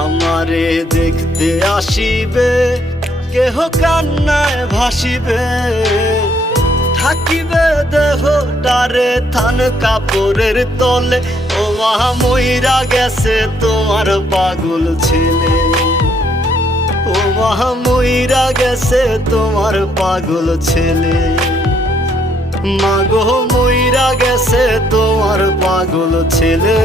আমারে দেখতে আসিবে, কেহ কান্নায় ভাসিবে, থাকিবে দেহটারে থান কাপড়ের তলে। ও মা মইরা গেছে তোমার পাগল ছেলে, ও মা মইরা গেছে তোমার পাগল ছেলে, মাগো মইরা গেছে তোমার পাগল ছেলে।